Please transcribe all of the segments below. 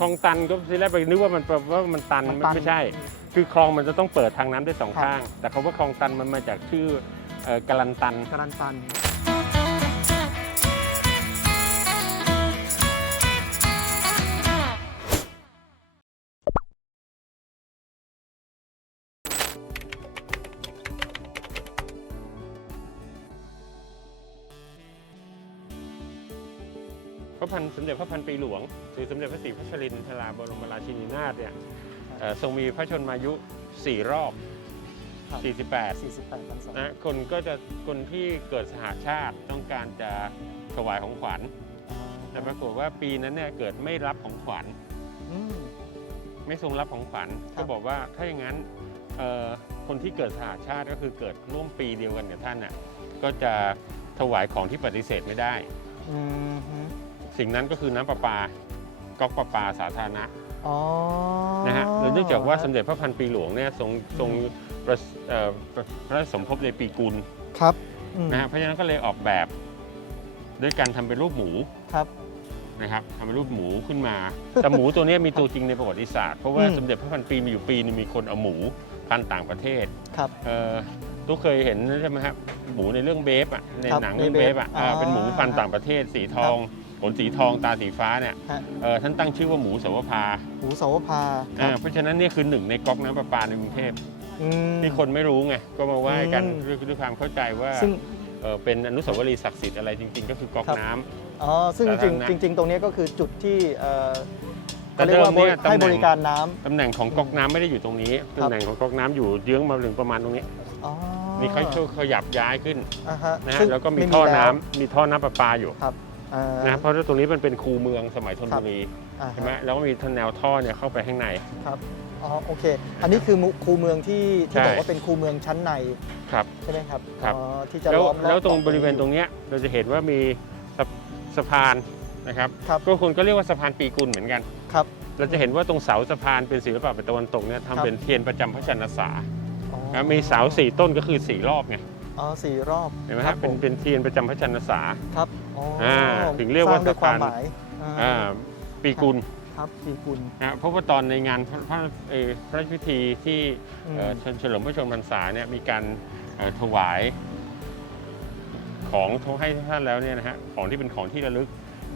คลองตันก็ทีแรกไปนึกว่ามันว่ามันตันมันมันตัน ไม่ใช่ คือคลองมันจะต้องเปิดทางน้ำได้สองครับข้าง แต่คาว่าคลองตันมันมาจากชื่อเอ่อกาลันตันการันตัน พระพันสมเด็จพระพันปีหลวงหรือสมเด็จพระศรีพัชรินทราบรมราชินีนาถเนี่ยเอ่อทรงมีพระชนมายุ 4 รอบครับ48 48พรรษานะคนก็จะคนที่เกิดสหาชาติต้องการจะถวายของขวัญ แต่ปรากฏว่าปีนั้นเนี่ยเกิดไม่รับของขวัญอืมไม่ทรงรับของขวัญครัก็บบอกว่าถ้าอย่างนั้นเอ่อคนที่เกิดสหาชาติก็คือเกิดร่วมปีเดียวกันกับท่านน่ะก็จะถวายของที่ปฏิเสธไม่ได้อืมฮึ สิ่งนั้นก็คือน้ำประปาก๊อกประปาสาธารณะอ๋อนะฮะโดยเนื่องจากว่าสมเด็จพระพันปีหลวงเนี่ยทรงทรงประเอ่อพระสมภพในปีกุลครับอืมนะฮะเพราะฉะนั้นก็เลยออกแบบด้วยการทำเป็นรูปหมูครับ นะครับทำเป็นรูปหมูขึ้นมา แต่หมูตัวเนี้ยมีตัวจริงในประวัติศาสตร์เพราะว่าอืม สมเด็จพระพันปีมีอยู่ปีนึงมีคนเอาหมูพันธุ์ต่างประเทศ ครับ เอ่อทุกเคยเห็นใช่ไหมครับหมูในเรื่องเบฟอะในครับหนังเรื่องในเบเบฟฟอะอ่าอ่าเป็นหมูพันธุ์ต่างประเทศสีทอง ขนสีทองตาสีฟ้าเนี่ยฮะเอ่อท่านตั้งชื่อว่าหมูสวภาหูเสาวพาคอ่ารับเพราะฉะนั้นเนี่ยคือหนึ่งในก๊อกน้ำประปาในกรุงเทพอืม ที่คนไม่รู้ไงก็มาไหว้กันอืม ด้วยด้วยความเข้าใจว่าซึ่ง เอ่อเป็นอนุสาวรีย์ศักดิ์สิทธิ์อะไรจริง ๆ ก็คือก๊อกครับ น้ำ อ๋อซึ่งจริงสาธารณะๆจริง ๆ ตรงนี้ก็คือจุดที่เอ่อแต่เขาเรียกว่าเดิมเนี่ยให้ตำแหน่ง บริการน้ำ ตำแหน่งของก๊อกน้ำไม่ได้อยู่ตรงนี้ครับ ตำแหน่งของก๊อกน้ำอยู่เยื้องมาถึงประมาณตรงนี้อ๋อนี่เขาช่วยขยับย้ายขึ้นอ่าฮะนะฮะซึ่งแล้วก็มีไท่อน้ำแล้ว มีท่อน้ำประปาอยู่ ครับ อ่า นะเพราะว่าตรงนี้มันเป็นคูเมืองสมัยธนครับุบรีอ่าใช่ไหมฮะแล้วก็มีแนวท่อเนี่ยเข้าไปข้างใน ครับอ๋อโอเค อันนี้คือมุคูเมืองที่ที่ใช่ บอกว่าเป็นคูเมืองชั้นในครับ ใช่ไหมครับครับ อ๋อที่จะแล้วล้อมอบแล้วตรงเกาะบริเวณตรงนี้เนี้ยเราจะเห็นว่ามีสะสะพานนะครับครับก็คนก็เรียกว่าสะพานปีกุลเหมือนกัน ครับ เราจะเห็นว่าตรงเสาสะพานเป็นศิลปะแบบตะวันตกเนี่ยครับ ทำเป็นเทียนประจำพระชนษาอ๋อนะมีเสาสี่ต้นก็คือสี่รอบไงอ๋อสี่รอบเห็นไหมคฮะรับเป็นผมเป็นเทียนประจำพระชนษาครับ อ๋ออาถึงเรียกว่าสร้ด้วยสะควาพานมหมายอ่าอ่าปีกุลครับปีกุลนะเพราะว่าตอนในงานพระพระเอ่อพระราชพิธีที่อืมเอ่อเฉเฉลิมพระชนมพรรษาเนี่ยมีการเอ่อถวายของทให้ท่านแล้วเนี่ยนะฮะของที่เป็นของที่ระลึก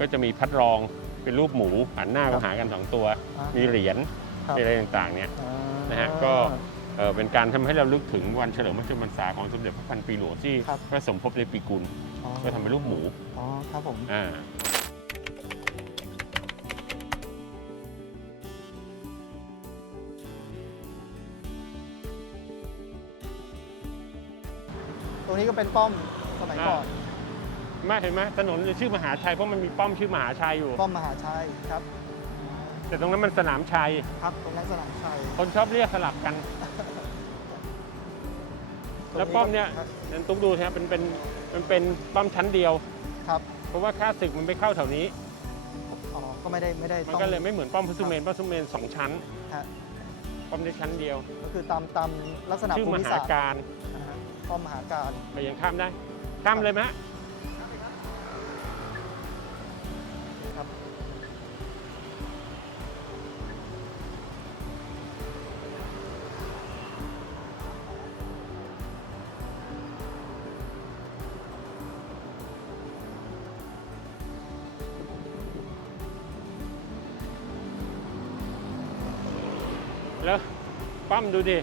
ก็จะมีพัดรองเป็นรูปหมูหันหน้าครัมาบหากันสองตัวอ่ามีเหรียญครับมีอะไรต่างๆเนี่ยอ่านะฮะก็ เอ่อเป็นการทำให้เราลึกถึงวันเฉลิมพระชนมพรรษาของสมเด็จพระพันปีหลวงที่ครับพระสมภพในปีกุลอ๋อก็ทำเป็นรูปหมูอ๋อครับผมอ่าตรงนี้ก็เป็นป้อมสมัยก่อนมาเห็นไหมถนนชื่อมหาชัยเพราะมันมีป้อมชื่อมหาชัยอยู่ ป้อมมหาชัยครับ แต่ตรงนั้นมันสนามชัย ครับ ตรงนั้นสนามชัย คนชอบเรียกสลับกัน แล้วป้อมเนี่ยครับนันตุ๊กดูนะครับเป็นเป็นมันเป็นป้อมชั้นเดียว ครับเพราะว่าค่าศึกมันไปเข้าแถวนี้ อ๋อก็ไม่ได้ไม่ได้มันต้อง ก็เลยไม่เหมือนป้อมพระสุเมนป้อมพระสุเมนสองชั้นฮะ ป้อมได้ชั้นเดียว ก็คือตามตามลักษณะชื่อภูมมิหาศาสตร์การนะฮะป้อมมหาการไปยังข้ามได้ ข้ามเลยไหมฮะ ดูดิ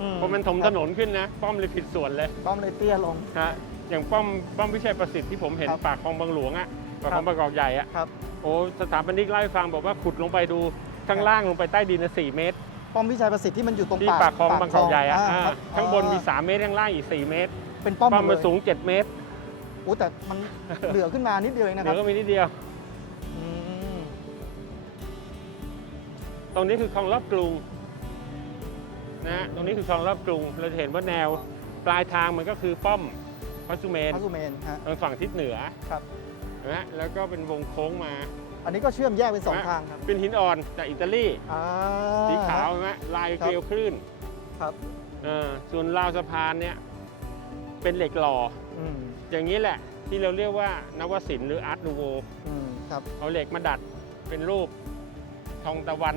อืพอมันถมคถรับนนขึ้นนะ ป้อมเลยผิดส่วนเลย ป้อมเลยเตี้ยลงฮะอย่างป้อมป้อมวิชัยประสิทธิ์ที่ผมเห็นครับปากคลองบางหลวงอะปากคลองครับบางกอกใหญ่อะครับโอ้สถาปนิกเล่าให้ฟังบอกว่าขุดลงไปดูข้างล่างลงไปใต้ดินนะสี่เมตร ป้อมวิชัยประสิทธิ์ที่มันอยู่ตรงที่ปากคลองบางกอกใหญ่อะาอ่าครับข้างบนมีอ๋อ3เมตรข้างล่างอีก 4 เมตร เป็นป้อมป้อมหมันดเลยสูง 7 เมตรโอ้แต่มันเหลือขึ้นมานิดเดียวเองนะคเดี๋รัยบวก็มีนิดเดียวอืมตรงนี้คือคลองรอบกรุง นะฮะตรงนี้คือคลองรอบกรุง เราจะเห็นว่าแนวปลายทางมันก็คือป้อมพระสุเมนพระสุเมนฮะทางฝั่งทิศเหนือครับนะฮะแล้วก็เป็นวงโค้งมา อันนี้ก็เชื่อมแยกเป็นสองนะทางครับ เป็นหินอ่อนจากอิตาลีอ่าสีขาวเห็นไหมลายครับเกลียวคลื่นครับเออส่วนราวสะพานเนี่ยเป็นเหล็กหล่ออืมอย่างนี้แหละที่เราเรียกว่านวศิลป์หรืออาร์ตนูโวอืมครับเอาเหล็กมาดัดเป็นรูปทองตะวัน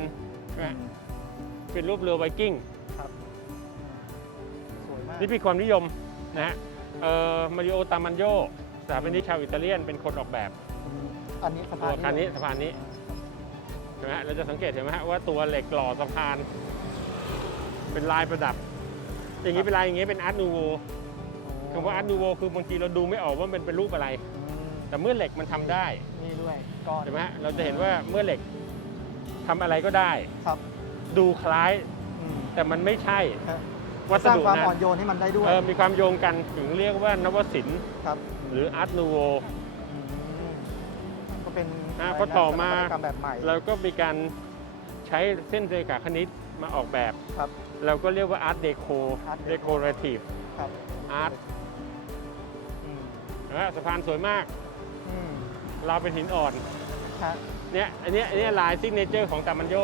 ใช่ไหมเป็นรูปเรือไวกิ้ง สวยมาก นี่เป็นความนิยมนะฮะเอ่อมาริโอตามันโยสถาปนิกชาวอิตาเลียนเป็นคนออกแบบอืมอันนี้สะตัพานวคันนี้สะพานนี้ใช่ไหมฮะเราจะสังเกตเห็นไหมฮะว่าตัวเหล็กหล่อสะพาน เป็นลายประดับ อย่างนี้เป็นลายอย่างนี้เป็นอาร์ตนูโวคำว่าอาร์ตนูโวคือบางทีเราดูไม่ออกว่ามันเป็นรูปอะไร อืมแต่เมื่อเหล็กมันทำได้นี่ด้วยก้อนใช่ไหมฮะเราจะเห็นว่าเมื่อเหล็กทำอะไรก็ได้ ครับ ดูคล้ายอืม แต่มันไม่ใช่ ครับวัสสร้างดุความนั้อ่อนนโยนให้มันได้ด้วยเออมีความโยงกันถึงเรียกว่านวศิลป์ครับหรืออาร์ตนูโวมก็เป็นอ่าะไรพอต่อมานวัตกรรมแบบใหม่เราก็มีการใช้เส้นเรขาคณิตมาออกแบบ ครับ เราก็เรียกว่าอาร์ตเดโค Art เด Deco โคเรทีฟครับอาร์ตอืมสะพานสวยมาก อืมเราเป็นหินอ่อน ฮะเนี่ยอันเนี้ยอันเนี้ยลายซิกเนเจอร์ของตามันโย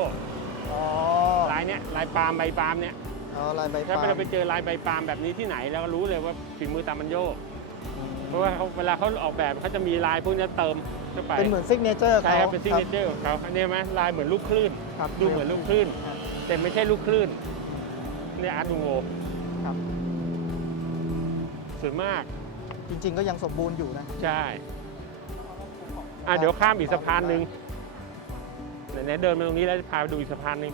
อ๋อลายเนี้ยลายปาล์มใบปาล์มเนี่ยอ๋อลายใบถ้าปาล์เรามไปเจอลายใบปาล์มแบบนี้ที่ไหนเราก็รู้เลยว่าฝีมือตามันโยอืมเพราะว่าเขาเวลาเขาออกแบบเขาจะมีลายพวกนี้เติมเข้าไปเป็นเหมือนซิกเนเจอร์ใช่เขาครับเป็นซิกเนเจอร์ของเขาอันนี้ไหมลายเหมือนลูกคลื่น ครับ ดูเหมือนลูกคลื่น ครับ แต่ไม่ใช่ลูกคลื่นเนี่ยอาร์ตนูโวครับ สวยมากจริง ๆ ก็ยังสมบูรณ์อยู่นะ ใช่อะเดี๋ยวข้ามอีกสะพานหนึ่งไหนๆเดินมาตรงนี้แล้วจะพาไปดูอีกสะพานหนึ่ง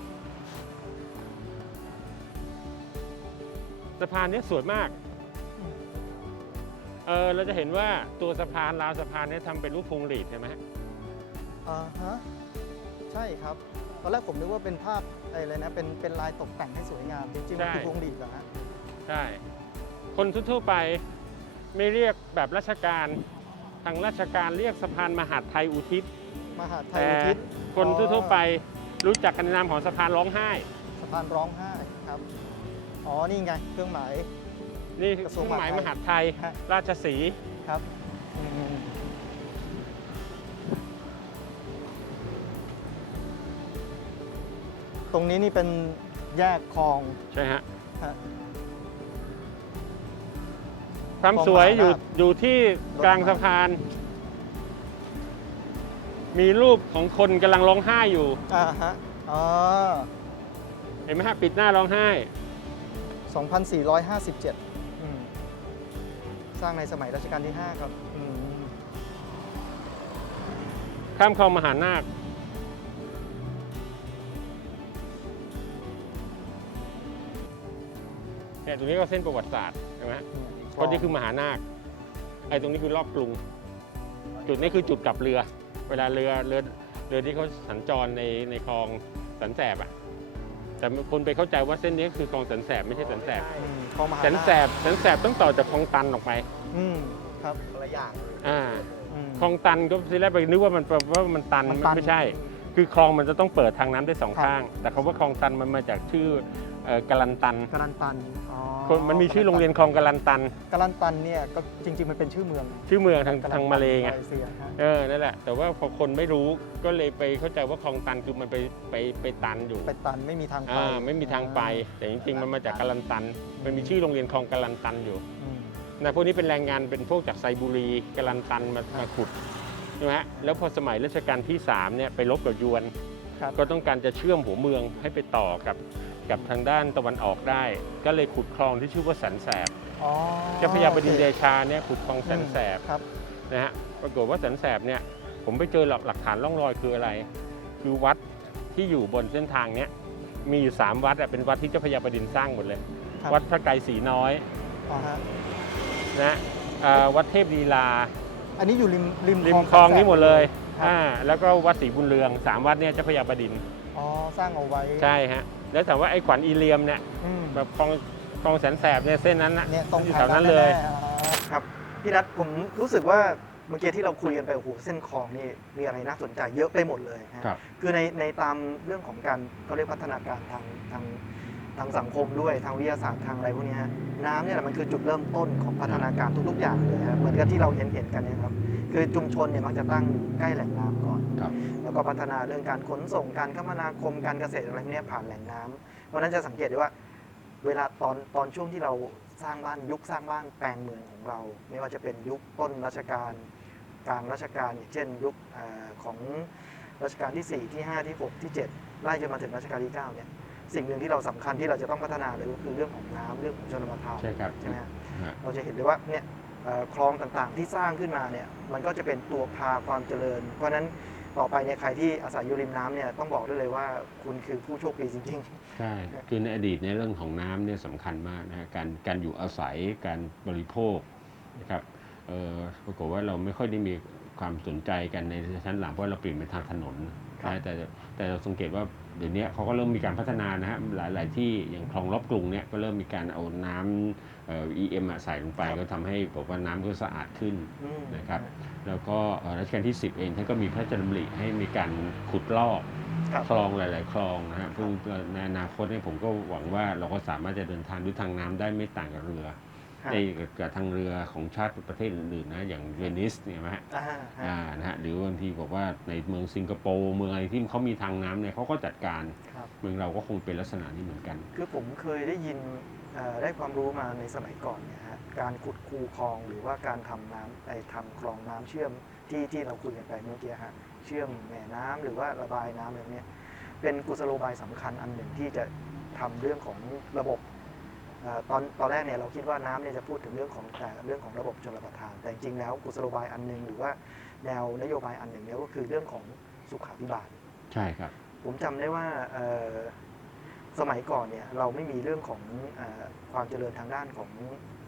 สะพานเนี้ยสวยมากเออเราจะเห็นว่าตัวสะพานราวสะพานเนี้ยทำเป็นรูปพวงหรีดใช่ไหมฮะอ่าฮะใช่ครับตอนแรกผมนึกว่าเป็นภาพอะไรนะเป็นเป็นลายตกแต่งให้สวยงามจริงๆมันคือพวงหลีดเหรอฮะใช่คนทั่วๆไปไม่เรียกแบบราชการทางราชการเรียกสะพานมหาดไทยอุทิศมหาไทยแต่อุทิศคนอ๋อทั่วๆไปรู้จักกันในนามของสะพานร้องไห้ สะพานร้องไห้ครับ อ๋อ นี่ไง เครื่องหมาย นี่คือกระเคทรวรื่งองหมายมมหาหาดดไทไทย ยฮะ ราชสีห์ครับอืมตรงนี้นี่เป็นแยกคลองใช่ฮะฮะ ความสวยอยู่มหานาคอยู่ที่กลางรถมาสะพาน มีรูปของคนกำลังร้องไห้อยู่ อ่าฮะ อ๋อ เห็นไหมฮะปิดหน้าร้องไห้ 2457อืมสร้างในสมัยรัชกาลที่ 5 ครับอืมข้ามคลองมหานาค เนี่ยตรงนี้ก็เส้นประวัติศาสตร์ใช่ไหมเพราะนี่คือมหานาค ไอ้ตรงนี้คือรอบกรุง จุดนี้คือจุดกลับเรือ เวลาเรือเรือเรือที่เขาสัญจรในในคลองสันแสบอะ แต่คนไปเข้าใจว่าเส้นนี้คือคลองสันแสบไม่ใช่สันแสบอืมคลองมหาสันนาคแสบสันแสบต้องต่อจากคลองตันออกไปอืมครับคนละอย่างเลยอ่าอืม คลองตันก็ทีแรกไปนึกว่ามันว่ามันตันมันตันไม่ใช่ คือคลองมันจะต้องเปิดทางน้ำได้สองครับ ข้าง แต่คำว่าคลองตันมันมาจากชื่อ เอ่อกาลันตันกาลันตันอ๋อคนมันมีชื่อโรงเรียนคลองกาลันตัน กาลันตันเนี่ยก็จริง ๆ มันเป็นชื่อเมืองชื่อเมืองทางกลันตันทางมาเลไงมาเลเซียฮะ เออ นั่นแหละ แต่ว่าพอคนไม่รู้ก็เลยไปเข้าใจว่าคลองตันคือมันไปไปไปตันอยู่ ไปตันไม่มีทางไปอ่า ไม่มีทางไป แต่จริงๆ มันมาจากกาลันตัน มันมีชื่อโรงเรียนคลองกาลันตันอยู่อืมนะพวกนี้เป็นแรงงานเป็นพวกจากไซบุรีกาลันตันมามาขุดใช่ไหมฮะ แล้วพอสมัยรัชกาลที่3เนี่ยไปรบกับยวน ครับก็ต้องการจะเชื่อมหัวเมืองให้ไปต่อกับ กับทางด้านตะวันออกได้ ก็เลยขุดคลองที่ชื่อว่าสันแสบอ๋อเจ้าพระยาบดินทร์เดโอคชาเนี่ยขุดคลองสันแสบครับ นะฮะปรากฏว่าสันแสบเนี่ยผมไปเจอหลักหลักฐานร่องรอยคืออะไร คือวัดที่อยู่บนเส้นทางเนี้ยมีอยู่สามวัดอะเป็นวัดที่เจ้าพระยาบดินทร์สร้างหมดเลย ครับ วัดพระไกรศรีน้อยอ๋อฮะนะอ่าวัดเทพลีลา อันนี้อยู่ริมริมริมคลองนี้หมดเลยครับ อ่าแล้วก็วัดศรีบุญเรืองสามวัดเนี่ยเจ้าพระยาบดินทร์อ๋อสร้างเอาไว้ ใช่ฮะ แล้วถามว่าไอ้ขวัญอีเลียมเนี่ยอืมแบบคลองคลองแสนแสบเนี่ยเส้นนั้นนะเนี่ยตรงอยู่แถแถววนั้นั้นนเลเลยยครับพี่นัทผมรู้สึกว่าเมื่อกี้ที่เราคุยกันไปโอ้โหเส้นคลองนี่มีอะไรน่าสนใจเยอะไปหมดเลยฮะครับ คือในในตามเรื่องของการเขาเรียกพัฒนาการทางทาง ทางสังคมด้วยทางวิทยาศาสตร์ทางอะไรพวกเนี้ยฮะน้ำเนี่ยแหละมันคือจุดเริ่มต้นของพัฒนาการทุกๆอย่างเลยฮะเหมือนกับที่เราเห็นเห็นกันเนี่ยครับคือชุมชนเนี่ยมักจะตั้งใกล้แหล่งน้ำก่อนครับแล้วก็พัฒนาเรื่องการขนส่งการคมนาคมการเกษตรอะไรพวกเนี้ยผ่านแหล่งน้ำเพราะฉะนั้นจะสังเกตได้ว่า เวลาตอนตอนช่วงที่เราสร้างบ้านยุคสร้างบ้านแปลงเมืองของเรา ไม่ว่าจะเป็นยุคต้นรัชกาลกลางรัชกาลอย่างเช่น ยุคเออของรัชกาลที่ 4 ที่ 5 ที่ 6 ที่ 7 ไล่จนมาถึงรัชกาลที่ 9 เนี่ย สิ่งหนึ่งที่เราสำคัญที่เราจะต้องพัฒนาเลยก็คือเรื่องของน้ำเรื่องของชนประทานใช่ครับใช่ไหมฮะฮะเราจะเห็นเลยว่าเนี่ยเอ่อคลองต่างๆที่สร้างขึ้นมาเนี่ยมันก็จะเป็นตัวพาความเจริญ เพราะฉะนั้นต่อไปเนี่ยใครที่อาศัยอยู่ริมน้ำเนี่ยต้องบอกได้เลยว่าคุณคือผู้โชคดีจริงใช่ คือในอดีตในยเรื่องของน้ำเนี่ยสำคัญมากนะฮะการการอยู่อาศัยการบริโภคนะครับเอ่อปรากฏว่าเราไม่ค่อยได้มีความสนใจกันในชั้นหลังเพราะเราเปลี่ยนไปทางถนนครับนะแต่แต่เราสังเกตว่า เดี๋ยวนี้เขาก็เริ่มมีการพัฒนานะฮะหลายหลายที่อย่างคลองรอบกรุงเนี่ยก็เริ่มมีการเอาน้ำเอ่อ EM อะใส่ลงไปครับก็ทำให้บอกว่าน้ำก็สะอาดขึ้นๆอืมนะครับแล้วก็เอ่อรัชกาลที่ 10 เองท่านก็มีพระราชดำริให้มีการขุดลอกครับคลองหลาย ๆ คลองนะฮะซึ่งในอนาคตเนี่ยผมก็หวังว่าเราก็สามารถจะเดินทางด้วยทางน้ำได้ไม่ต่างกับเรือฮะ ไอ้กับทางเรือของชาติประเทศอื่นๆนะอย่างเวนิสเนี่ยนะฮะอ่านะฮะหรือบางทีบอกว่าในเมืองสิงคโปร์เมืองอะไรที่เขามีทางน้ำเนี่ยเขาก็จัดการ เมืองเราก็คงเป็นลักษณะนี้เหมือนกัน คือผมเคยได้ยินได้ความรู้มาในสมัยก่อนเนี่ยฮะการขุดคูคลองหรือว่าการทำน้ำไอ้ทำคลองน้ำเชื่อมที่ที่เราคุยกันไปเมื่อกี้ฮะเชื่อมแม่น้ำหรือว่าระบายน้ำอะไรเนี้ยเป็นกุศโลบายสำคัญอันหนึ่งที่จะทำเรื่องของระบบ ตอนตอนแรกเนี่ยเราคิดว่าน้ำเนี่ยจะพูดถึงเรื่องของแต่เรื่องของระบบชลประทาน แต่จริงๆแล้วกุศโลบายอันหนึ่งหรือว่าแนวนโยบายอันหนึ่งเนี่ยก็คือเรื่องของสุขาภิบาล ใช่ครับ ผมจำได้ว่าเอ่อสมัยก่อนเนี่ยเราไม่มีเรื่องของเออความเจริญทางด้านของ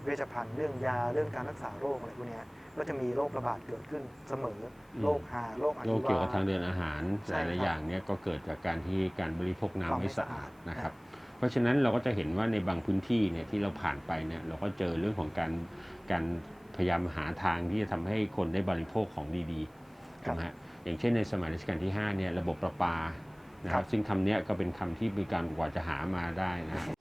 เวชภัณฑ์เรื่องยาเรื่องการรักษาโรคอะไรพวกเนี้ยก็จะมีโรคระบาดเกิดขึ้นเสมออืมโรคหาโรคอโรหิคเกี่ยววากับทางเดินอาหารใช่หลายครับๆอย่างเนี่ยก็เกิดจากการที่การบริโภคน้ำความไม่ไม่สะอาดสะอาดนะครับ เพราะฉะนั้นเราก็จะเห็นว่าในบางพื้นที่เนี่ยที่เราผ่านไปเนี่ยเราก็เจอเรื่องของการการพยายามหาทางที่จะทำให้คนได้บริโภคของดีๆนะฮะอย่างเช่นในสมัยรัชกาลที่5เนี่ยระบบประปานะครับซึ่งคำนี้ก็เป็นคำที่มีการกว่าจะหามาได้นะครับ